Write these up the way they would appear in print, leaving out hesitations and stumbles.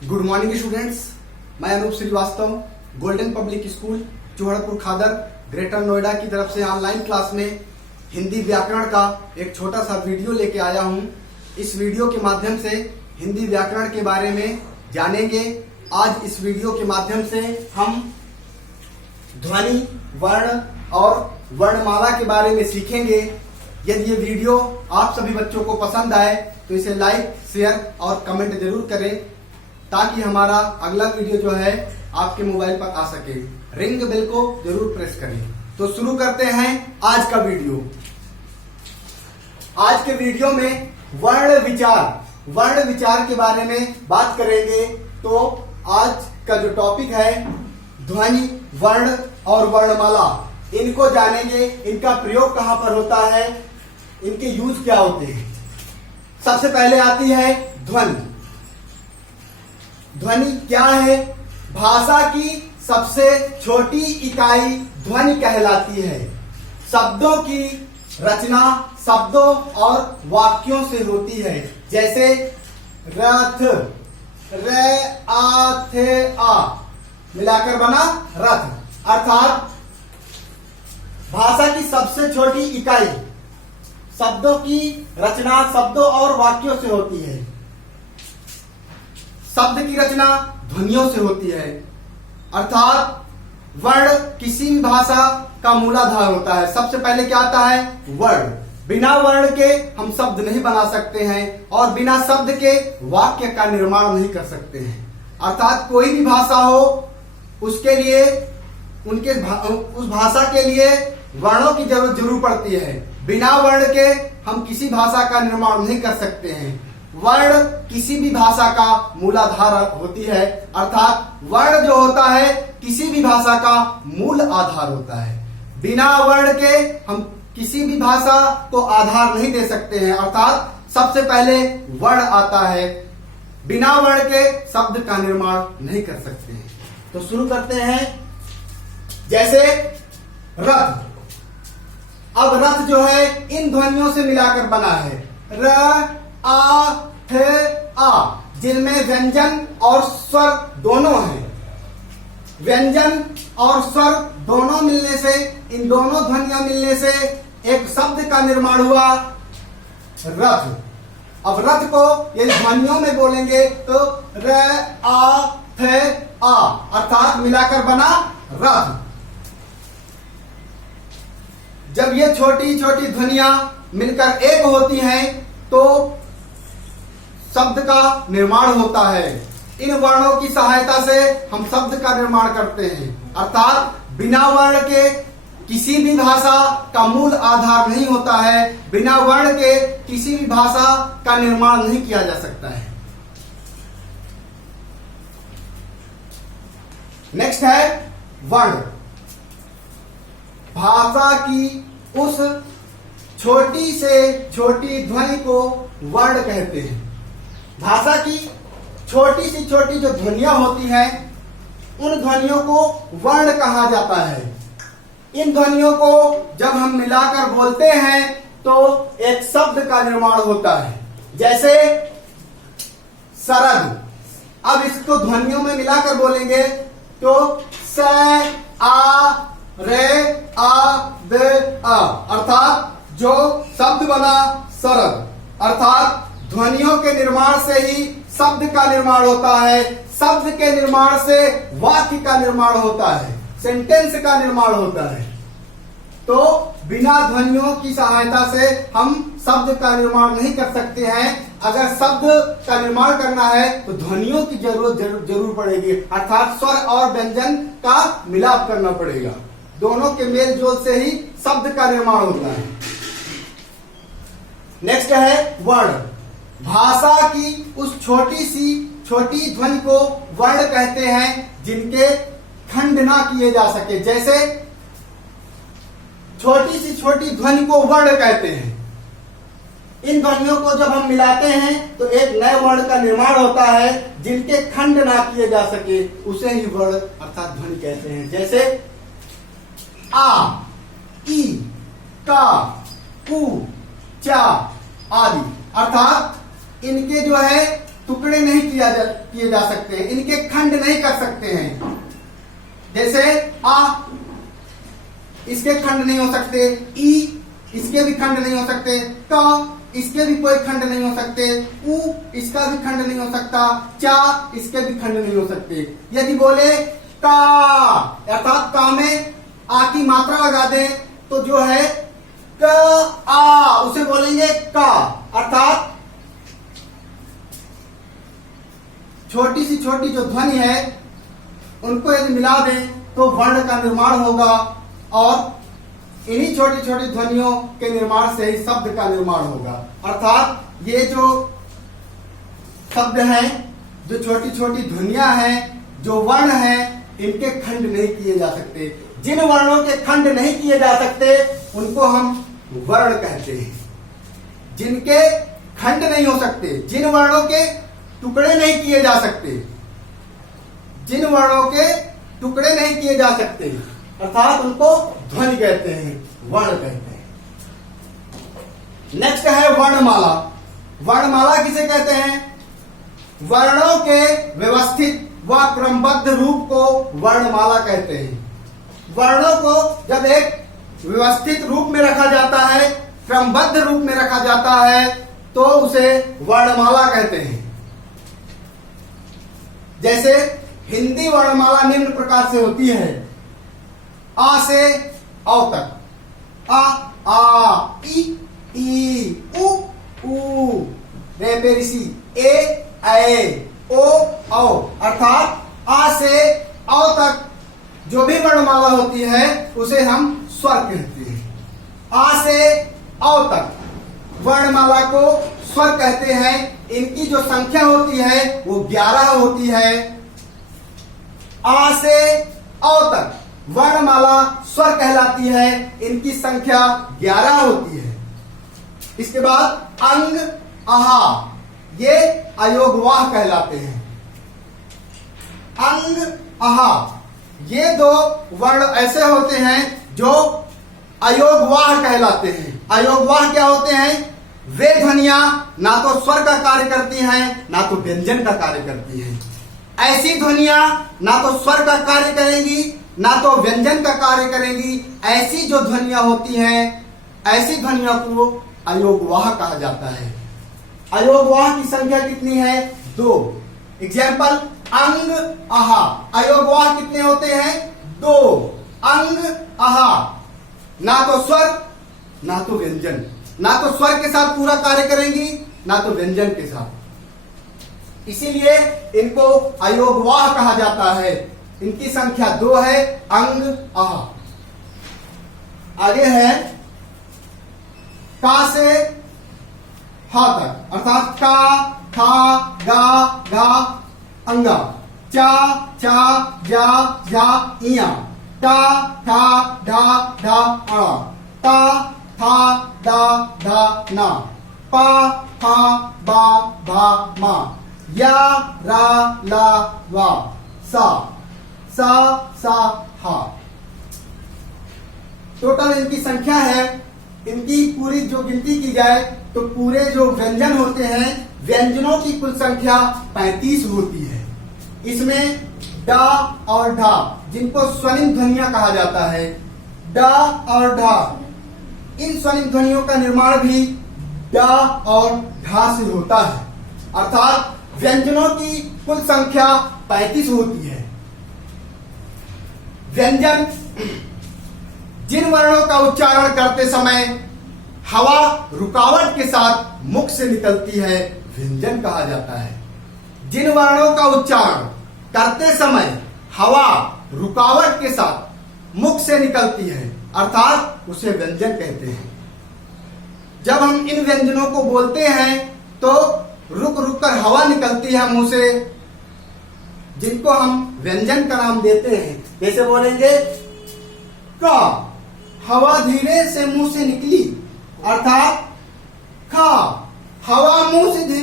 Good morning students, मैं Anup Shrivastava golden public school Chauhadpur Khadar greater Noida की तरफ से ऑनलाइन क्लास में हिंदी व्याकरण का एक छोटा सा वीडियो लेके आया हूं। इस वीडियो के माध्यम से हिंदी व्याकरण के बारे में जानेंगे। आज इस वीडियो के माध्यम से हम ध्वनि, वर्ण और वर्णमाला के बारे में सीखेंगे। यदि ये वीडियो आप सभी बच्चों को पसंद आए तो इसे लाइक, शेयर और कमेंट जरूर करें ताकि हमारा अगला वीडियो जो है आपके मोबाइल पर आ सके। रिंग बेल को जरूर प्रेस करें। तो शुरू करते हैं आज का वीडियो। आज के वीडियो में वर्ण विचार के बारे में बात करेंगे। तो आज का जो टॉपिक है ध्वनि, वर्ण और वर्णमाला, इनको जानेंगे। इनका प्रयोग कहां पर होता है, इनके यूज क्या होते हैं। सबसे पहले आती है ध्वनि। ध्वनि क्या है? भाषा की सबसे छोटी इकाई ध्वनि कहलाती है। शब्दों की रचना शब्दों और वाक्यों से होती है। जैसे रथ, रे आ थे आ मिलाकर बना रथ। अर्थात भाषा की सबसे छोटी इकाई शब्दों की रचना शब्दों और वाक्यों से होती है। शब्द की रचना ध्वनियों से होती है। अर्थात वर्ण किसी भी भाषा का मूलाधार होता है। सबसे पहले क्या आता है? वर्ण। बिना वर्ण के हम शब्द नहीं बना सकते हैं और बिना शब्द के वाक्य का निर्माण नहीं कर सकते हैं। अर्थात कोई भी भाषा हो उसके लिए उस भाषा के लिए वर्णों की जरूरत जरूर पड़ती है। बिना वर्ण के हम किसी भाषा का निर्माण नहीं कर सकते हैं। वर्ण किसी भी भाषा का मूलाधार होती है। अर्थात वर्ण जो होता है किसी भी भाषा का मूल आधार होता है। बिना वर्ण के हम किसी भी भाषा को आधार नहीं दे सकते हैं। अर्थात सबसे पहले वर्ण आता है। बिना वर्ण के शब्द का निर्माण नहीं कर सकते हैं। तो शुरू करते हैं। जैसे रथ। अब रथ जो है इन ध्वनियों से मिलाकर बना है। र, आ, थे, आ, जिनमें व्यंजन और स्वर दोनों हैं। व्यंजन और स्वर दोनों मिलने से, इन दोनों ध्वनियां मिलने से एक शब्द का निर्माण हुआ रथ। अब रथ को यदि ध्वनियों में बोलेंगे तो र, आ, थे, आ, अर्थात मिलाकर बना रथ। जब ये छोटी छोटी ध्वनियां मिलकर एक होती हैं तो शब्द का निर्माण होता है। इन वर्णों की सहायता से हम शब्द का निर्माण करते हैं। अर्थात बिना वर्ण के किसी भी भाषा का मूल आधार नहीं होता है। बिना वर्ण के किसी भी भाषा का निर्माण नहीं किया जा सकता है। नेक्स्ट है वर्ण। भाषा की उस छोटी से छोटी ध्वनि को वर्ण कहते हैं। भाषा की छोटी से छोटी जो ध्वनियां होती हैं उन ध्वनियों को वर्ण कहा जाता है। इन ध्वनियों को जब हम मिलाकर बोलते हैं तो एक शब्द का निर्माण होता है। जैसे शरद। अब इसको ध्वनियों में मिलाकर बोलेंगे तो स, आ, रे, आ, दे, आ, अर्थात जो शब्द बना शरद। अर्थात ध्वनियों के निर्माण से ही शब्द का निर्माण होता है। शब्द के निर्माण से वाक्य का निर्माण होता है, सेंटेंस का निर्माण होता है। तो बिना ध्वनियों की सहायता से हम शब्द का निर्माण नहीं कर सकते हैं। अगर शब्द का निर्माण करना है तो ध्वनियों की जरूरत जरूर पड़ेगी। अर्थात स्वर और व्यंजन का मिलाप करना पड़ेगा। दोनों के मेल जोल से ही शब्द का निर्माण होता है। नेक्स्ट है वर्ण। भाषा की उस छोटी ध्वनि को वर्ण कहते हैं जिनके खंड ना किए जा सके। जैसे छोटी सी छोटी ध्वनि को वर्ण कहते हैं। इन ध्वनियों को जब हम मिलाते हैं तो एक नए वर्ण का निर्माण होता है जिनके खंड ना किए जा सके, उसे ही वर्ण अर्थात ध्वनि कहते हैं। जैसे आ, ई, का, उ, चा आदि। अर्थात इनके जो है टुकड़े नहीं किए जा सकते हैं, इनके खंड नहीं कर सकते हैं। जैसे आ, इसके खंड नहीं हो सकते, ई इसके भी खंड नहीं हो सकते, क इसके भी कोई खंड नहीं हो सकते, उ इसका भी खंड नहीं हो सकता, चा इसके भी खंड नहीं हो सकते। यदि बोले का अर्थात का में आ की मात्रा लगा दे तो जो है क आ उसे बोलेंगे का, अर्थात छोटी सी छोटी जो ध्वनि है उनको यदि मिला दें तो वर्ण का निर्माण होगा और इन्हीं छोटी छोटी ध्वनियों के निर्माण से ही शब्द का निर्माण होगा। अर्थात ये जो शब्द हैं, जो छोटी छोटी ध्वनियां हैं, जो वर्ण हैं, इनके खंड नहीं किए जा सकते। जिन वर्णों के खंड नहीं किए जा सकते उनको हम वर्ण कहते हैं। जिनके खंड नहीं हो सकते, जिन वर्णों के टुकड़े नहीं किए जा सकते, जिन वर्णों के टुकड़े नहीं किए जा सकते, अर्थात उनको ध्वनि कहते हैं, वर्ण कहते हैं। नेक्स्ट है वर्णमाला। वर्णमाला किसे कहते हैं? वर्णों के व्यवस्थित व क्रमबद्ध रूप को वर्णमाला कहते हैं। वर्णों को जब एक व्यवस्थित रूप में रखा जाता है, क्रमबद्ध रूप में रखा जाता है, तो उसे वर्णमाला कहते हैं। जैसे हिंदी वर्णमाला निम्न प्रकार से होती है: आ से औ तक, आ ई उ रे पेरिसी ए ओ औ, अर्थात आ से औ तक जो भी वर्णमाला होती है उसे हम स्वर कहते हैं। आ से औ तक वर्णमाला को स्वर कहते हैं। इनकी जो संख्या होती है वो 11 होती है। आ से औ तक वर्णमाला स्वर कहलाती है, इनकी संख्या 11 होती है। इसके बाद अंग आहा ये अयोगवाह कहलाते हैं। अंग आहा ये दो वर्ण ऐसे होते हैं जो अयोगवाह कहलाते हैं। अयोगवाह क्या होते हैं? वे ध्वनियां ना तो स्वर का कार्य करती हैं ना तो व्यंजन का कार्य करती हैं। ऐसी ध्वनियां ना तो स्वर का कार्य करेंगी ना तो व्यंजन का कार्य करेंगी। ऐसी जो ध्वनियां होती हैं, ऐसी ध्वनियों को अयोगवाह कहा जाता है। अयोगवाह की संख्या कितनी है? 2। एग्जाम्पल अंग आहा, अयोगवाह कितने होते हैं? 2। अंग आहा, ना तो स्वर ना तो व्यंजन, ना तो स्वर के साथ पूरा कार्य करेंगी ना तो व्यंजन के साथ, इसीलिए इनको अयोगवाह कहा जाता है। इनकी संख्या 2 है, अंग आहा। आगे है का से हा तक, अर्थात का खा गा घा अंगा, चा चा जा झा इया, टा ठा ढा ढा आ, ता था दा धा ना, पा फा बा भा मा, या रा ला वा, सा सा हा। टोटल इनकी संख्या है, इनकी पूरी जो गिनती की जाए तो पूरे जो व्यंजन होते हैं, व्यंजनों की कुल संख्या 35 होती है। इसमें डा और ढा, जिनको स्वनिम ध्वनियां कहा जाता है, डा और ढा, इन स्वनिम ध्वनियों का निर्माण भी डा और ढा से होता है। अर्थात व्यंजनों की कुल संख्या 35 होती है। व्यंजन जिन वर्णों का उच्चारण करते समय हवा रुकावट के साथ मुख से निकलती है, व्यंजन कहा जाता है। जिन वर्णों का उच्चारण करते समय हवा रुकावट के साथ मुख से निकलती है, अर्थात उसे व्यंजन कहते हैं। जब हम इन व्यंजनों को बोलते हैं तो रुक रुक कर हवा निकलती है मुंह से, जिनको हम व्यंजन का नाम देते हैं। जैसे बोलेंगे का, हवा धीरे से मुंह से निकली, अर्थात खा, हवा मुंह से,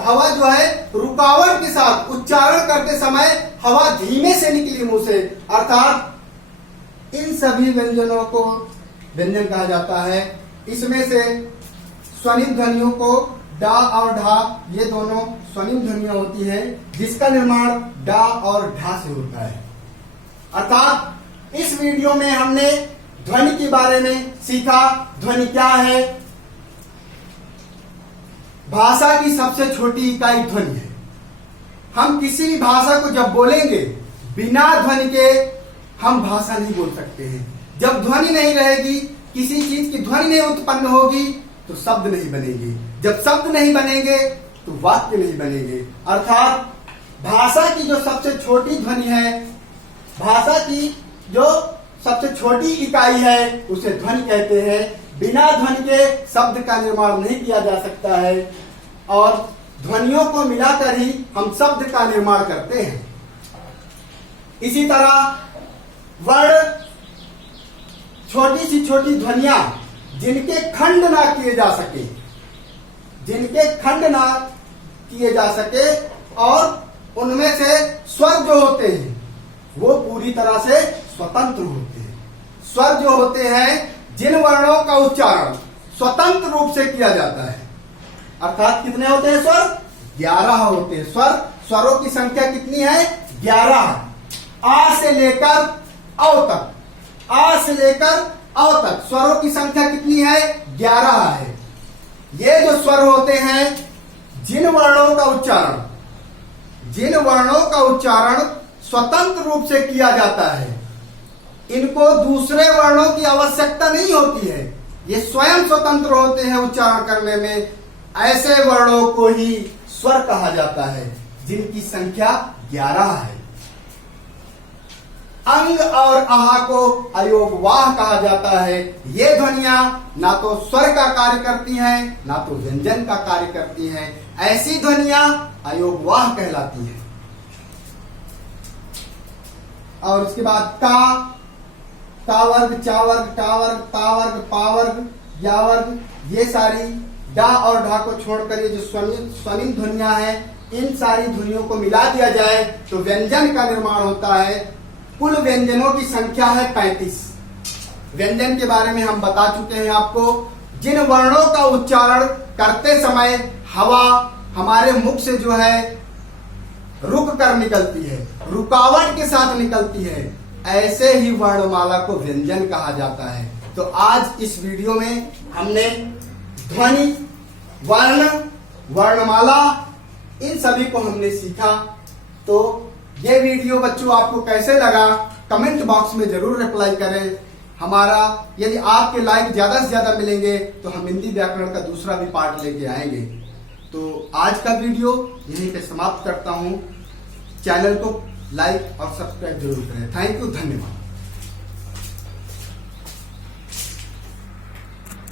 हवा जो है रुकावट के साथ उच्चारण करते समय हवा धीमे से निकली मुंह से, अर्थात इन सभी व्यंजनों को व्यंजन कहा जाता है। इसमें से स्वनिम ध्वनियों को डा और ढा ये दोनों स्वनिम ध्वनियां होती हैं, जिसका निर्माण डा और ढा से होता है। अर्थात इस वीडियो में हमने ध्वनि के बारे में सीखा। ध्वनि क्या है? भाषा की सबसे छोटी इकाई ध्वनि है। हम किसी भी भाषा को जब बोलेंगे बिना ध्वनि के हम भाषा नहीं बोल सकते हैं। जब ध्वनि नहीं रहेगी, किसी चीज की ध्वनि नहीं उत्पन्न होगी तो शब्द नहीं बनेंगे। जब शब्द नहीं बनेंगे तो वाक्य नहीं बनेंगे। अर्थात भाषा की जो सबसे छोटी ध्वनि है, भाषा की जो सबसे छोटी इकाई है, उसे ध्वनि कहते हैं। बिना ध्वनि के शब्द का निर्माण नहीं किया जा सकता है और ध्वनियों को मिलाकर ही हम शब्द का निर्माण करते हैं। इसी तरह वर्ण, छोटी सी छोटी ध्वनियां जिनके खंड ना किए जा सके, जिनके खंड ना किए जा सके और उनमें से स्वर जो होते हैं वो पूरी तरह से स्वतंत्र होते हैं। स्वर जो होते हैं, जिन वर्णों का उच्चारण स्वतंत्र रूप से किया जाता है, अर्थात कितने होते हैं स्वर? 11 होते हैं स्वर। स्वरों की संख्या कितनी है? 11। आ से लेकर औ तक, आ से लेकर औ तक स्वरों की संख्या कितनी है? 11 है। ये जो स्वर होते हैं, जिन वर्णों का उच्चारण स्वतंत्र रूप से किया जाता है, इनको दूसरे वर्णों की आवश्यकता नहीं होती है। ये स्वयं स्वतंत्र होते हैं उच्चारण करने में। ऐसे वर्णों को ही स्वर कहा जाता है, जिनकी संख्या 11 है। अंग और आहा को अयोगवाह कहा जाता है। ये ध्वनियां ना तो स्वर का कार्य करती हैं, ना तो व्यंजन का कार्य करती हैं। ऐसी ध्वनियां अयोगवाह कहलाती हैं। और उसके बाद का वर्ग, चा वर्ग, टा वर्ग, ता वर्ग, पा वर्ग, या वर्ग, ये सारी डा और ढा को छोड़कर ये जो स्वनिम ध्वनियां हैं, इन सारी ध्वनियों को मिला दिया जाए तो व्यंजन का निर्माण होता है। कुल व्यंजनों की संख्या है 35। व्यंजन के बारे में हम बता चुके हैं आपको। जिन वर्णों का उच्चारण करते समय हवा हमारे मुख से जो है रुक कर निकलती है, रुकावट के साथ निकलती है, ऐसे ही वर्णमाला को व्यंजन कहा जाता है। तो आज इस वीडियो में हमने ध्वनि, वर्ण, वर्णमाला, इन सभी को हमने सीखा। तो ये वीडियो बच्चों आपको कैसे लगा कमेंट बॉक्स में जरूर रिप्लाई करें। हमारा यदि आपके लाइक ज्यादा से ज्यादा मिलेंगे तो हम हिंदी व्याकरण का दूसरा भी पार्ट लेके आएंगे। तो आज का वीडियो यहीं पे समाप्त करता हूं। चैनल को लाइक और सब्सक्राइब जरूर करें। थैंक यू, धन्यवाद।